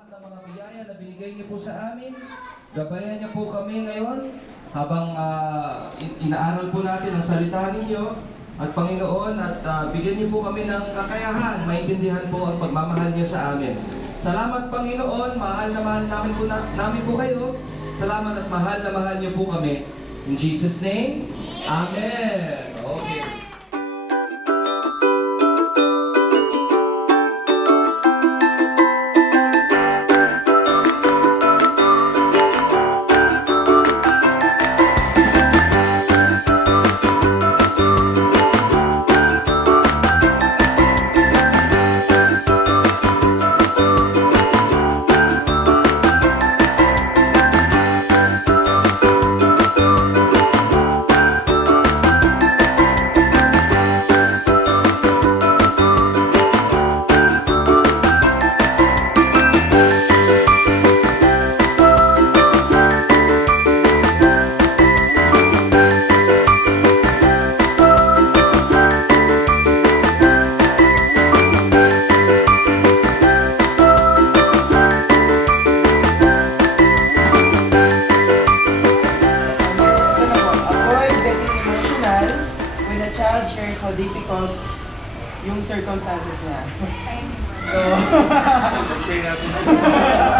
lahat ng mga biyaya na binigay niyo po sa amin. Gabayan niyo po kami ngayon habang inaaral po natin ang salita ninyo. At Panginoon, at bigyan niyo po kami ng kakayahan, maintindihan po ang pagmamahal niyo sa amin. Salamat Panginoon, mahal na mahal namin po kayo. Salamat at mahal na mahal niyo po kami. In Jesus' name, Amen. Okay. How difficult yung circumstances niya. So, Share natin.